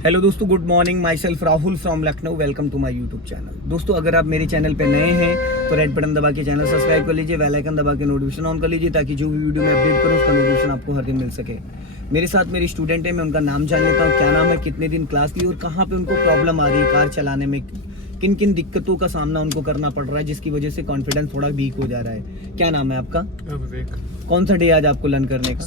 Hello दोस्तों, good morning. Myself Rahul from Lucknow. Welcome to my YouTube channel. दोस्तों, अगर आप मेरे चैनल पे नए हैं तो रेड बटन दबा के चैनल सब्सक्राइब कर लीजिए, बेल आइकन दबा के नोटिफिकेशन ऑन कर लीजिए ताकि जो भी वीडियो मैं अपडेट करूँ उसका नोटिफिकेशन आपको हर दिन मिल सके। मेरे साथ मेरी स्टूडेंट है, मैं उनका नाम जान लेता हूँ, क्या नाम है, कितने दिन क्लास ली और कहाँ पे उनको प्रॉब्लम आ रही है कार चलाने में, किन किन दिक्कतों का सामना उनको करना पड़ रहा है जिसकी वजह से कॉन्फिडेंस थोड़ा वीक हो जा रहा है। क्या नाम है आपका? विवेक। कौन सा डे आज आपको लर्न करने का?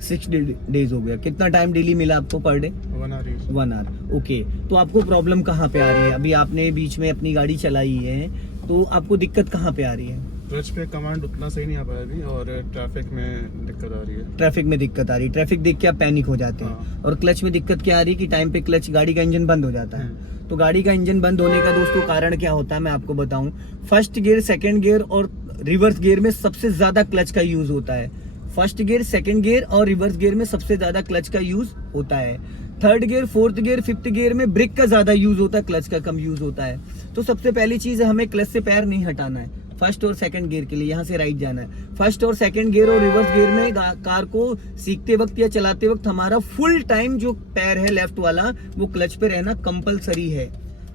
6 डेज हो गया। कितना टाइम डेली मिला आपको per day? 1 our. 1 our. Okay, तो आपको प्रॉब्लम कहाँ पे आ रही है? अभी आपने बीच में अपनी गाड़ी चलाई है तो आपको दिक्कत कहाँ पे आ रही है? क्लच पे कमांड उतना सही नहीं आ पाया अभी और ट्रैफिक में दिक्कत आ रही है। ट्रैफिक में दिक्कत आ रही है। ट्रैफिक देख के आप पैनिक हो जाते हैं। हाँ। और क्लच में दिक्कत क्या आ रही है कि टाइम पे क्लच, गाड़ी का इंजन बंद हो जाता है। तो गाड़ी का इंजन बंद होने का दोस्तों कारण क्या होता है मैं आपको बताऊं। फर्स्ट गियर, सेकंड गियर और रिवर्स गियर में सबसे ज्यादा क्लच का यूज होता है। फर्स्ट गियर, सेकंड गियर और रिवर्स गियर में सबसे ज्यादा क्लच का यूज होता है। Third gear, fourth gear, fifth gear में ब्रेक का ज्यादा यूज होता है, क्लच का कम यूज होता है। तो सबसे पहली चीज है, हमें क्लच से पैर नहीं हटाना है। फर्स्ट और सेकंड गियर के लिए यहाँ से राइट जाना है। फर्स्ट और सेकंड गियर और रिवर्स गियर में कार को सीखते वक्त या चलाते वक्त हमारा फुल टाइम जो पैर है लेफ्ट वाला वो क्लच पे रहना कंपलसरी है,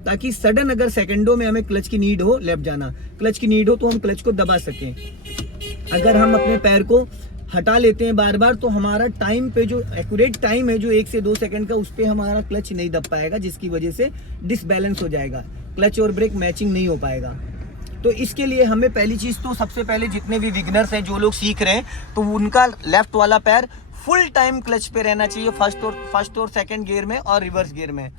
ताकि सडन अगर सेकंडों में हमें क्लच की नीड हो, लेफ्ट जाना, क्लच की नीड हो तो हम क्लच को दबा सकें। अगर हम अपने पैर को हटा लेते हैं बार बार तो हमारा टाइम पे जो एक्यूरेट टाइम है जो 1 से 2 सेकंड का, उस पे हमारा क्लच नहीं दब पाएगा, जिसकी वजह से डिसबैलेंस हो जाएगा, क्लच और ब्रेक मैचिंग नहीं हो पाएगा। तो इसके लिए हमें पहली चीज तो सबसे पहले जितने भी बिगिनर्स हैं, जो लोग सीख रहे हैं, तो उनका लेफ्ट वाला पैर फुल टाइम क्लच पे रहना चाहिए। फर्स्ट और सेकंड गियर में और रिवर्स गियर में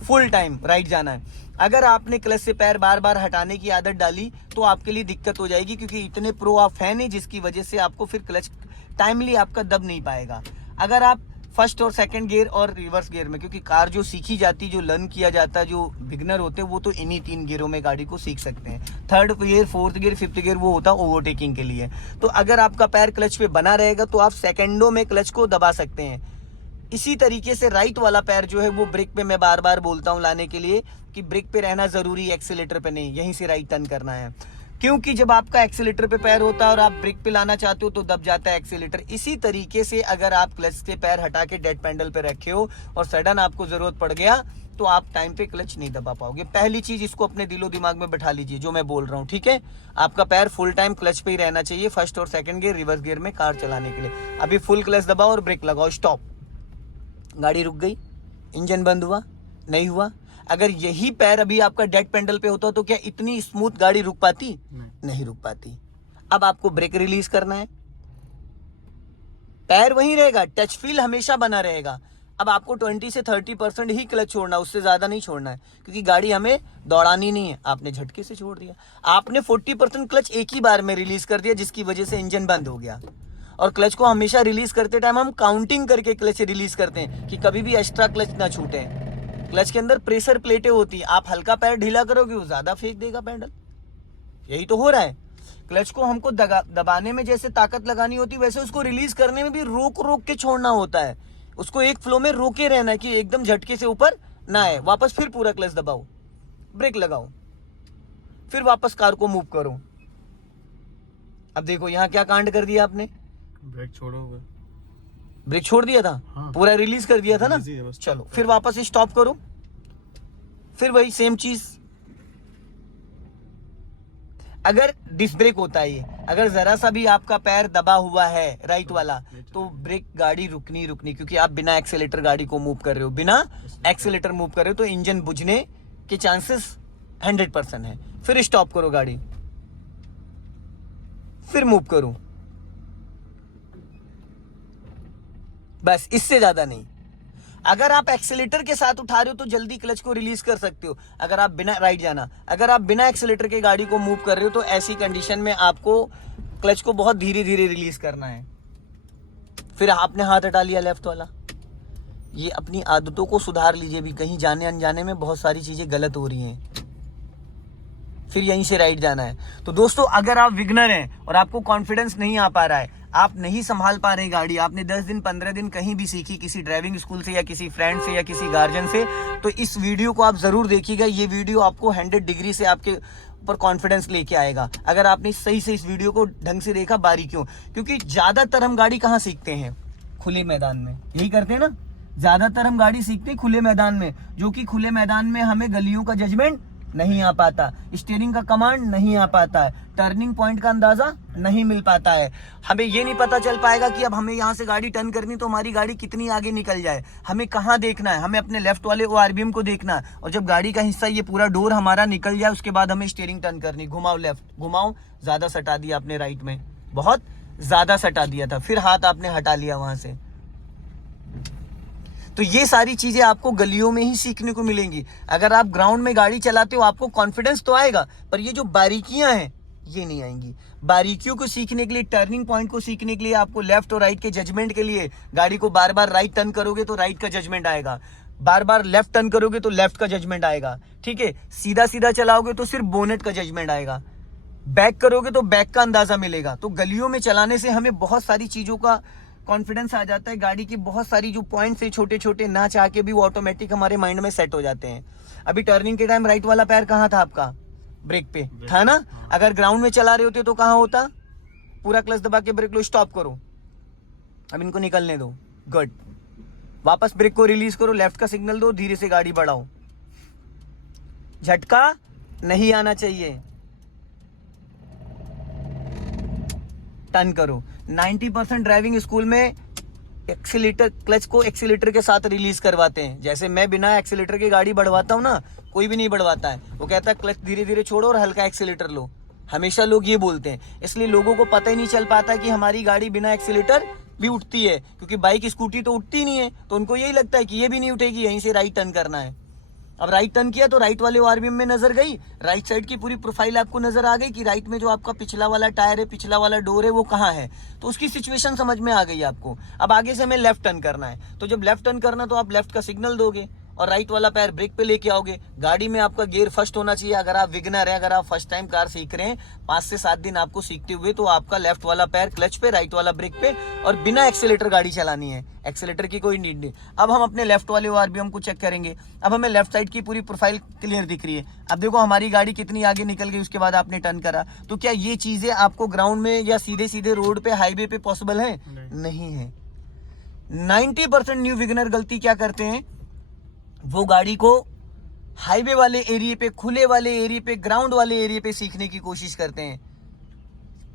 फुल टाइम राइट जाना है। अगर आपने क्लच से पैर बार बार हटाने की आदत डाली तो आपके लिए दिक्कत हो जाएगी, क्योंकि इतने प्रो आप है नहीं, जिसकी वजह से आपको फिर क्लच टाइमली आपका दब नहीं पाएगा। अगर आप फर्स्ट और सेकंड गियर और रिवर्स गियर में, क्योंकि कार जो सीखी जाती, जो लर्न किया जाता है, जो बिगनर होते हैं वो तो इन्हीं 3 गियरों में गाड़ी को सीख सकते हैं। Third gear, fourth gear, fifth gear वो होता है ओवरटेकिंग के लिए। तो अगर आपका पैर क्लच पे बना रहेगा तो आप सेकंडों में क्लच को दबा सकते हैं। इसी तरीके से राइट वाला पैर जो है वो ब्रेक पे, मैं बार बार बोलता हूँ लाने के लिए कि ब्रेक पे रहना जरूरी है, एक्सीलेटर पे नहीं। यहीं से राइट टर्न करना है, क्योंकि जब आपका एक्सीलेटर पे पैर होता है और आप ब्रेक पे लाना चाहते हो तो दब जाता है एक्सीलेटर। इसी तरीके से अगर आप क्लच से पैर हटा के डेड पैडल पे रखे हो और सडन आपको जरूरत पड़ गया तो आप टाइम पे क्लच नहीं दबा पाओगे। पहली चीज इसको अपने दिलो दिमाग में बैठा लीजिए जो मैं बोल रहा हूँ, ठीक है? आपका पैर फुल टाइम क्लच पे ही रहना चाहिए, फर्स्ट और सेकंड गियर, रिवर्स गियर में कार चलाने के लिए। अभी फुल क्लच दबाओ और ब्रेक लगाओ, स्टॉप। गाड़ी रुक गई, इंजन बंद हुआ, नहीं हुआ। अगर यही पैर अभी आपका डेड पेंडल पे होता तो क्या इतनी स्मूथ गाड़ी रुक पाती? नहीं रुक पाती। अब आपको ब्रेक रिलीज करना है, पैर वहीं रहेगा, टच फील हमेशा बना रहेगा। अब आपको 20 से 30% ही क्लच छोड़ना है, उससे ज्यादा नहीं छोड़ना है, क्योंकि गाड़ी हमें दौड़ानी नहीं है। आपने झटके से छोड़ दिया, आपने 40% क्लच एक ही बार में रिलीज कर दिया, जिसकी वजह से इंजन बंद हो गया। और क्लच को हमेशा रिलीज करते टाइम हम काउंटिंग करके क्लच रिलीज करते हैं कि कभी भी एक्स्ट्रा क्लच ना छूटे। क्लच के अंदर प्रेशर प्लेटें होती हैं, आप हल्का पैर ढीला करोगे वो ज्यादा फेंक देगा पैडल। यही तो हो रहा है। क्लच को हमको दबाने में जैसे ताकत लगानी होती है, वैसे उसको रिलीज करने में भी रोक रोक के छोड़ना होता है। उसको एक फ्लो में रोके रहना है कि एकदम झटके से ऊपर ना आए। वापस फिर पूरा क्लच दबाओ, ब्रेक लगाओ, फिर वापस कार को मूव करो। अब देखो यहाँ क्या कांड कर दिया आपने, ब्रेक छोड़ोगे, ब्रेक छोड़ दिया था। हाँ। पूरा रिलीज कर दिया था ना। चलो फिर वापस स्टॉप करो, फिर वही सेम चीज। अगर डिस्क ब्रेक होता है ये, अगर जरा सा भी आपका पैर दबा हुआ है राइट वाला तो ब्रेक, गाड़ी रुकनी, क्योंकि आप बिना एक्सेलेटर गाड़ी को मूव कर रहे हो, बिना एक्सेलेटर मूव कर रहे हो तो इंजन बुझने के चांसेस 100% है। फिर स्टॉप करो गाड़ी, फिर मूव करो, बस, इससे ज्यादा नहीं। अगर आप एक्सीलेटर के साथ उठा रहे हो तो जल्दी क्लच को रिलीज कर सकते हो। अगर आप बिना, राइट जाना, अगर आप बिना एक्सीलेटर के गाड़ी को मूव कर रहे हो तो ऐसी कंडीशन में आपको क्लच को बहुत धीरे धीरे रिलीज करना है। फिर आपने हाथ हटा लिया लेफ्ट वाला। ये अपनी आदतों को सुधार लीजिए भी, कहीं जाने अनजाने में बहुत सारी चीजें गलत हो रही हैं। फिर यहीं से राइट जाना है। तो दोस्तों, अगर आप बिगिनर हैं और आपको कॉन्फिडेंस नहीं आ पा रहा है, आप नहीं संभाल पा रहे गाड़ी, आपने 10 दिन 15 दिन कहीं भी सीखी, किसी ड्राइविंग स्कूल से या किसी फ्रेंड से या किसी गार्जियन से, तो इस वीडियो को आप जरूर देखिएगा। ये वीडियो आपको 100 डिग्री से आपके ऊपर कॉन्फिडेंस लेके आएगा, अगर आपने सही से इस वीडियो को ढंग से देखा, बारीकियों। क्योंकि ज्यादातर हम गाड़ी कहाँ सीखते हैं? खुले मैदान में, यही करते हैं ना। ज्यादातर हम गाड़ी सीखते हैं खुले मैदान में, जो कि खुले मैदान में हमें गलियों का जजमेंट नहीं आ पाता, स्टीयरिंग का कमांड नहीं आ पाता है, टर्निंग पॉइंट का अंदाजा नहीं मिल पाता है, हमें ये नहीं पता चल पाएगा कि अब हमें यहाँ से गाड़ी टर्न करनी तो हमारी गाड़ी कितनी आगे निकल जाए, हमें कहाँ देखना है, हमें अपने लेफ्ट वाले ORBM को देखना है, और जब गाड़ी का हिस्सा ये पूरा डोर हमारा निकल जाए उसके बाद हमें स्टीयरिंग टर्न करनी, घुमाओ लेफ्ट, घुमाओ, ज्यादा सटा दिया आपने राइट में, बहुत ज्यादा सटा दिया था, फिर हाथ आपने हटा लिया वहां से। तो ये सारी चीजें आपको गलियों में ही सीखने को मिलेंगी। अगर आप ग्राउंड में गाड़ी चलाते हो आपको कॉन्फिडेंस तो आएगा, पर ये जो बारीकियां हैं ये नहीं आएंगी। बारीकियों को सीखने के लिए, टर्निंग पॉइंट को सीखने के लिए आपको लेफ्ट और राइट के जजमेंट के लिए, गाड़ी को बार बार राइट टर्न करोगे तो राइट का जजमेंट आएगा, बार बार लेफ्ट टर्न करोगे तो लेफ्ट का जजमेंट आएगा, ठीक है। सीधा सीधा चलाओगे तो सिर्फ बोनेट का जजमेंट आएगा, बैक करोगे तो बैक का अंदाजा मिलेगा। तो गलियों में चलाने से हमें बहुत सारी चीजों का कॉन्फिडेंस आ जाता है, गाड़ी की बहुत सारी जो पॉइंट्स है छोटे छोटे ना चाह के भी वो ऑटोमेटिक हमारे माइंड में सेट हो जाते हैं। अभी टर्निंग के टाइम राइट वाला पैर कहाँ था आपका? ब्रेक पे था ना। अगर ग्राउंड में चला रहे होते तो कहाँ होता? पूरा क्लच दबा के ब्रेक लो, स्टॉप करो, अब इनको निकलने दो, गुड, वापस ब्रेक को रिलीज करो, लेफ्ट का सिग्नल दो, धीरे से गाड़ी बढ़ाओ, झटका नहीं आना चाहिए, टर्न करो। 90% ड्राइविंग स्कूल में एक्सीलेटर, क्लच को एक्सीलेटर के साथ रिलीज करवाते हैं। जैसे मैं बिना एक्सीलेटर के गाड़ी बढ़वाता हूँ ना, कोई भी नहीं बढ़वाता है, वो कहता है क्लच धीरे धीरे छोड़ो और हल्का एक्सीलेटर लो, हमेशा लोग ये बोलते हैं। इसलिए लोगों को पता ही नहीं चल पाता कि हमारी गाड़ी बिना एक्सीलेटर भी उठती है, क्योंकि बाइक स्कूटी तो उठती नहीं है, तो उनको यही लगता है कि ये भी नहीं उठेगी, यहीं से राइट टर्न करना है। अब राइट टर्न किया तो राइट वाले ORBM में नजर गई, राइट साइड की पूरी प्रोफाइल आपको नजर आ गई कि राइट में जो आपका पिछला वाला टायर है, पिछला वाला डोर है, वो कहाँ है, तो उसकी सिचुएशन समझ में आ गई आपको। अब आगे से हमें लेफ्ट टर्न करना है, तो जब लेफ्ट टर्न करना तो आप लेफ्ट का सिग्नल दोगे और राइट वाला पैर ब्रेक पे लेके आओगे। गाड़ी में आपका गियर फर्स्ट होना चाहिए। अगर आप बिगिनर है, अगर आप फर्स्ट टाइम कार सीख रहे हैं, 5 से 7 दिन आपको सीखते हुए, तो आपका लेफ्ट वाला पैर क्लच पे, राइट वाला ब्रेक पे, और बिना एक्सीलेटर गाड़ी चलानी है, एक्सीलेटर की कोई नीड नहीं। अब हम अपने लेफ्ट वाले ORBM को चेक करेंगे। अब हमें लेफ्ट साइड की पूरी प्रोफाइल क्लियर दिख रही है। अब देखो हमारी गाड़ी कितनी आगे निकल गई, उसके बाद आपने टर्न करा। तो क्या ये चीजें आपको ग्राउंड में या सीधे सीधे रोड पे, हाईवे पे पॉसिबल है? नहीं है। 90% न्यू बिगिनर गलती क्या करते हैं, वो गाड़ी को हाईवे वाले एरिया पे, खुले वाले एरिया पे, ग्राउंड वाले एरिया पे सीखने की कोशिश करते हैं,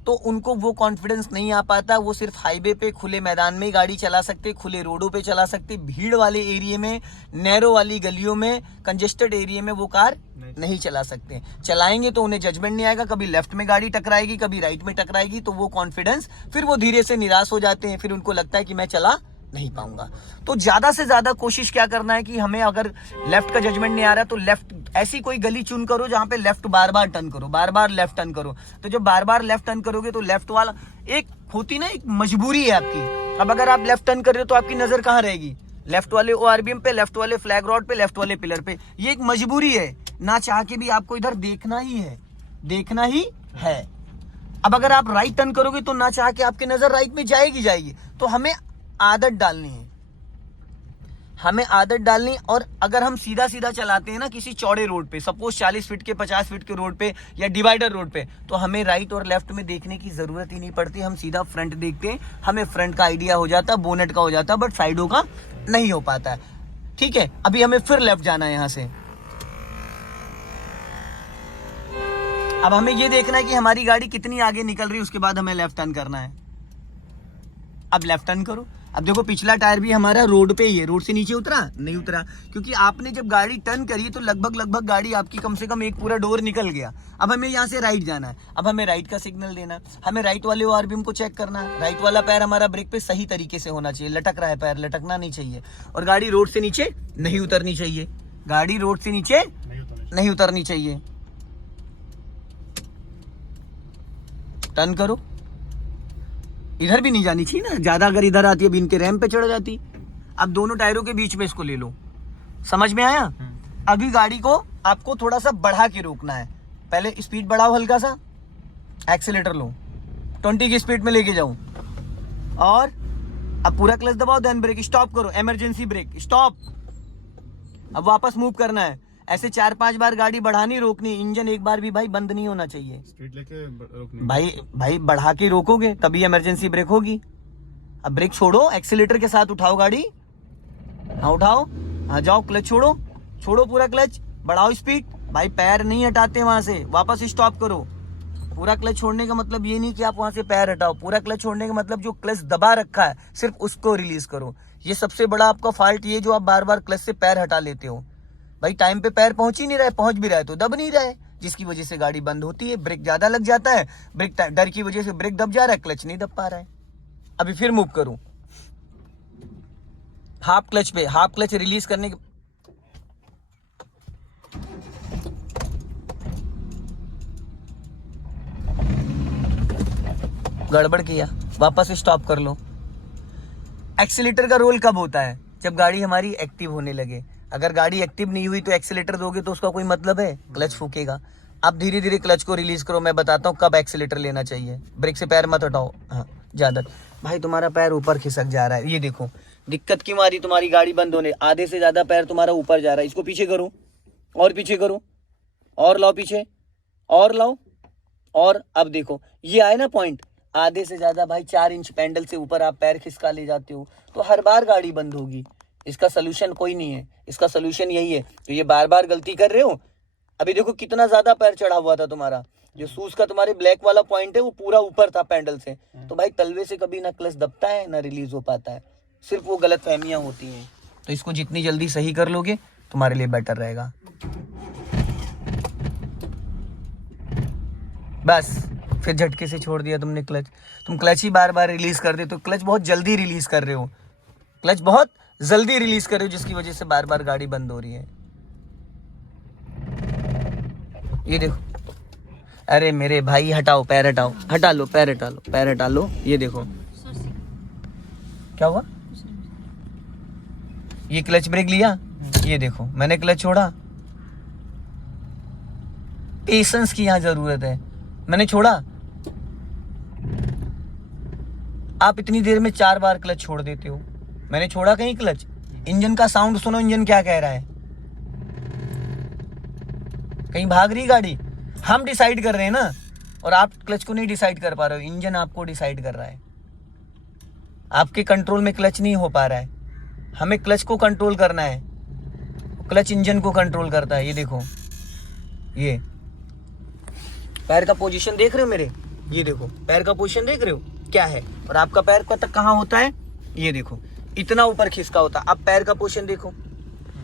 तो उनको वो कॉन्फिडेंस नहीं आ पाता। वो सिर्फ हाईवे पे, खुले मैदान में ही गाड़ी चला सकते, खुले रोडों पे चला सकते, भीड़ वाले एरिया में, नैरो वाली गलियों में, कंजेस्टेड एरिया में वो कार नहीं चला सकते। चलाएंगे तो उन्हें जजमेंट नहीं आएगा, कभी लेफ्ट में गाड़ी टकराएगी, कभी राइट में टकराएगी, तो वो कॉन्फिडेंस, फिर वो धीरे से निराश हो जाते हैं, फिर उनको लगता है कि मैं चला नहीं पाऊंगा। तो ज्यादा से ज्यादा कोशिश क्या करना है कि हमें अगर लेफ्ट का जजमेंट नहीं आ रहा तो लेफ्ट, ऐसी कोई गली चुन करो जहां पे लेफ्ट बार बार टर्न करो, बार बार लेफ्ट टर्न करो। तो जब बार बार लेफ्ट टर्न करोगे तो लेफ्ट वाला एक होती ना, एक मजबूरी है आपकी। अब अगर आप लेफ्ट टर्न कर रहे हो तो आपकी नजर कहाँ रहेगी? लेफ्ट वाले ORBM पे, लेफ्ट वाले फ्लैग रॉड पे, लेफ्ट वाले पिलर पे। ये एक मजबूरी है, ना चाह के भी आपको इधर देखना ही है, देखना ही है। अब अगर आप राइट टर्न करोगे तो ना चाह के आपकी नजर राइट में जाएगी। तो हमें आदत डालनी है, हमें आदत डालनी। और अगर हम सीधा सीधा चलाते हैं ना किसी चौड़े रोड पे, सपोज 40 फीट के, 50 फीट के रोड पे या डिवाइडर रोड पे, तो हमें राइट और लेफ्ट में देखने की जरूरत ही नहीं पड़ती। हम सीधा फ्रंट देखते हैं, हमें फ्रंट का आइडिया हो जाता, बोनेट का हो जाता, बट साइडों का नहीं हो पाता। ठीक है, अभी हमें फिर लेफ्ट जाना है। यहां से अब हमें यह देखना है कि हमारी गाड़ी कितनी आगे निकल रही है, उसके बाद हमें लेफ्ट टर्न करना है। अब लेफ्ट टर्न करो। अब देखो पिछला टायर भी हमारा रोड पे ही है, रोड से नीचे उतरा नहीं उतरा, क्योंकि आपने जब गाड़ी टर्न करी तो लगभग गाड़ी आपकी कम से कम एक पूरा डोर निकल गया। अब हमें यहाँ से राइट जाना है, अब हमें राइट का सिग्नल देना, हमें राइट वाले ORBM को चेक करना है। राइट वाला पैर हमारा ब्रेक पे सही तरीके से होना चाहिए, लटक रहा है पैर, लटकना नहीं चाहिए, और गाड़ी रोड से नीचे नहीं उतरनी चाहिए, गाड़ी रोड से नीचे नहीं उतरनी चाहिए। टर्न करो, इधर भी नहीं जानी चाहिए ना ज्यादा, अगर इधर आती है अब इनके रैम पे चढ़ जाती। अब दोनों टायरों के बीच में इसको ले लो, समझ में आया? अभी गाड़ी को आपको थोड़ा सा बढ़ा के रोकना है। पहले स्पीड बढ़ाओ, हल्का सा एक्सीलेटर लो, 20 की स्पीड में लेके जाओ, और अब पूरा क्लच दबाओ, देन ब्रेक, स्टॉप करो, इमरजेंसी ब्रेक, स्टॉप। अब वापस मूव करना है। ऐसे 4-5 बार गाड़ी बढ़ानी, रोकनी, इंजन एक बार भी भाई बंद नहीं होना चाहिए। स्पीड लेके रोकनी भाई बढ़ा के रोकोगे तभी इमरजेंसी ब्रेक होगी। अब ब्रेक छोड़ो, एक्सीलेटर के साथ उठाओ गाड़ी, हाँ उठाओ, हाँ जाओ, क्लच छोड़ो, छोड़ो पूरा क्लच, बढ़ाओ स्पीड। भाई पैर नहीं हटाते वहां से, वापस स्टॉप करो। पूरा क्लच छोड़ने का मतलब ये नहीं कि आप वहां से पैर हटाओ, पूरा क्लच छोड़ने का मतलब जो क्लच दबा रखा है सिर्फ उसको रिलीज करो। ये सबसे बड़ा आपका फॉल्ट ये जो आप बार बार क्लच से पैर हटा लेते हो। भाई टाइम पे पैर पहुंच ही नहीं रहा है, पहुंच भी रहा है तो दब नहीं रहा है, जिसकी वजह से गाड़ी बंद होती है। ब्रेक ज्यादा लग जाता है, ब्रेक डर की वजह से ब्रेक दब जा रहा है, क्लच नहीं दब पा रहा है। अभी फिर मूव करूं, हाफ क्लच पे, हाफ क्लच रिलीज करने के गड़बड़ किया, वापस स्टॉप कर लो। एक्सीलेटर का रोल कब होता है? जब गाड़ी हमारी एक्टिव होने लगे। अगर गाड़ी एक्टिव नहीं हुई तो एक्सीलेटर दोगे तो उसका कोई मतलब है? क्लच फूकेगा। आप धीरे धीरे क्लच को रिलीज करो। मैं बताता हूँ कब एक्सीलेटर लेना चाहिए। ब्रेक से पैर मत हटाओ, हाँ ज्यादा। भाई तुम्हारा पैर ऊपर खिसक जा रहा है, ये देखो दिक्कत क्यों आ रही, तुम्हारी गाड़ी बंद होने, आधे से ज्यादा पैर तुम्हारा ऊपर जा रहा है। इसको पीछे करो, और पीछे करो, और लाओ पीछे, और लाओ, और अब देखो ये आए ना पॉइंट, आधे से ज्यादा भाई 4 इंच पैंडल से ऊपर आप पैर खिसका ले जाते हो तो हर बार गाड़ी बंद होगी। इसका सोल्यूशन कोई नहीं है, इसका सोल्यूशन यही है। तो ये बार बार गलती कर रहे हो। अभी देखो कितना ज्यादा पैर चढ़ा हुआ था तुम्हारा, जो शूज का तुम्हारे ब्लैक वाला पॉइंट है वो पूरा ऊपर था पैंडल से। तो भाई तलवे से कभी ना क्लच दबता है ना रिलीज हो पाता है, सिर्फ वो गलत फहमियां होती हैं। तो इसको जितनी जल्दी सही कर लोगे तुम्हारे लिए बेटर रहेगा। बस फिर झटके से छोड़ दिया तुमने क्लच। तुम क्लच ही बार बार रिलीज कर दे तो क्लच बहुत जल्दी रिलीज कर रहे हो, क्लच बहुत जल्दी रिलीज कर रहे हो, जिसकी वजह से बार बार गाड़ी बंद हो रही है। ये देखो, अरे मेरे भाई हटाओ पैर, हटाओ, हटा लो पैर, हटा लो पैर, हटा लो। ये देखो क्या हुआ, ये क्लच ब्रेक लिया, ये देखो मैंने क्लच छोड़ा। पेशेंस की यहां जरूरत है। मैंने छोड़ा, आप इतनी देर में 4 बार क्लच छोड़ देते हो। मैंने छोड़ा कहीं क्लच? इंजन का साउंड सुनो, इंजन क्या कह रहा है। कहीं भाग रही गाड़ी? हम डिसाइड कर रहे हैं ना, और आप क्लच को नहीं डिसाइड कर पा रहे हो, इंजन आपको डिसाइड कर रहा है। आपके कंट्रोल में क्लच नहीं हो पा रहा है, हमें क्लच को कंट्रोल करना है। क्लच इंजन को कंट्रोल करता है। ये देखो, ये पैर का पोजीशन देख रहे हो मेरे, ये देखो पैर का पोजीशन देख रहे हो क्या है, और आपका पैर तक कहाँ होता है, ये देखो इतना ऊपर खिसका होता है। अब पैर का पोजीशन देखो,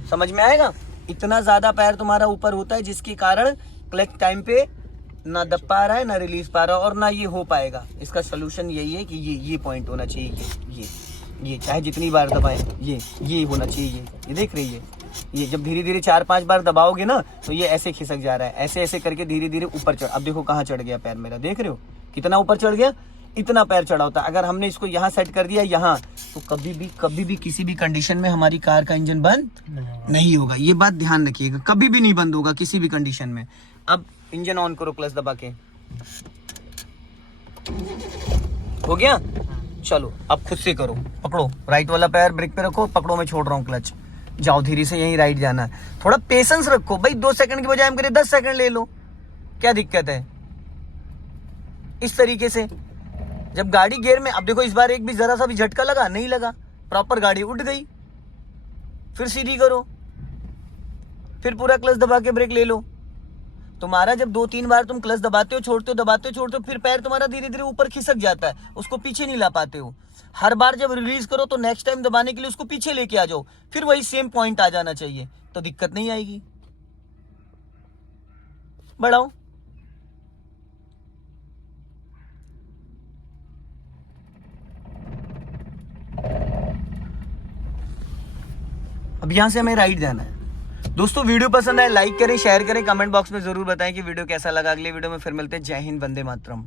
समझ में आएगा। इतना ज्यादा पैर तुम्हारा ऊपर होता है, जिसके कारण क्लच टाइम पे ना दब पा रहा है, ना रिलीज पा रहा है, और ना ये हो पाएगा। इसका सोल्यूशन यही है कि ये पॉइंट होना चाहिए, ये चाहे जितनी बार दबाएं, ये होना चाहिए। ये देख रही है, ये जब धीरे धीरे 4-5 बार दबाओगे ना तो ये ऐसे खिसक जा रहा है, ऐसे ऐसे करके धीरे धीरे ऊपर चढ़। अब देखो कहाँ चढ़ गया पैर मेरा, देख रहे हो कितना ऊपर चढ़ गया। इतना पैर चढ़ा होता है। अगर हमने इसको यहाँ सेट कर दिया यहाँ, तो कभी भी किसी भी कंडीशन में हमारी कार का इंजन बंद नहीं होगा। ये बात ध्यान रखिएगा, कभी भी नहीं बंद होगा किसी भी कंडीशन में। अब इंजन ऑन करो क्लच दबा के, हो गया। चलो अब खुद से करो, पकड़ो राइट वाला पैर ब्रेक पे रखो, पकड़ो मैं छोड़ रहा हूँ क्लच, जाओ धीरे से, यहीं राइट जाना है। थोड़ा पेशेंस रखो भाई, 2 सेकंड की बजाय हम करें 10 सेकंड ले लो, क्या दिक्कत है। इस तरीके से जब गाड़ी गियर में, अब देखो इस बार एक भी जरा सा भी झटका लगा नहीं लगा, प्रॉपर गाड़ी उठ गई। फिर सीधी करो, फिर पूरा क्लच दबा के ब्रेक ले लो। तुम्हारा जब 2-3 बार तुम क्लच दबाते हो छोड़ते हो, दबाते हो छोड़ते हो, फिर पैर तुम्हारा धीरे धीरे ऊपर खिसक जाता है, उसको पीछे नहीं ला पाते हो। हर बार जब रिलीज करो तो नेक्स्ट टाइम दबाने के लिए उसको पीछे लेके आ जाओ, फिर वही सेम पॉइंट आ जाना चाहिए, तो दिक्कत नहीं आएगी। बढ़ाओ, अब यहां से हमें राइट जाना है। दोस्तों वीडियो पसंद आए लाइक करें, शेयर करें, कमेंट बॉक्स में जरूर बताएं कि वीडियो कैसा लगा। अगले वीडियो में फिर मिलते हैं। जय हिंद, वंदे मातरम।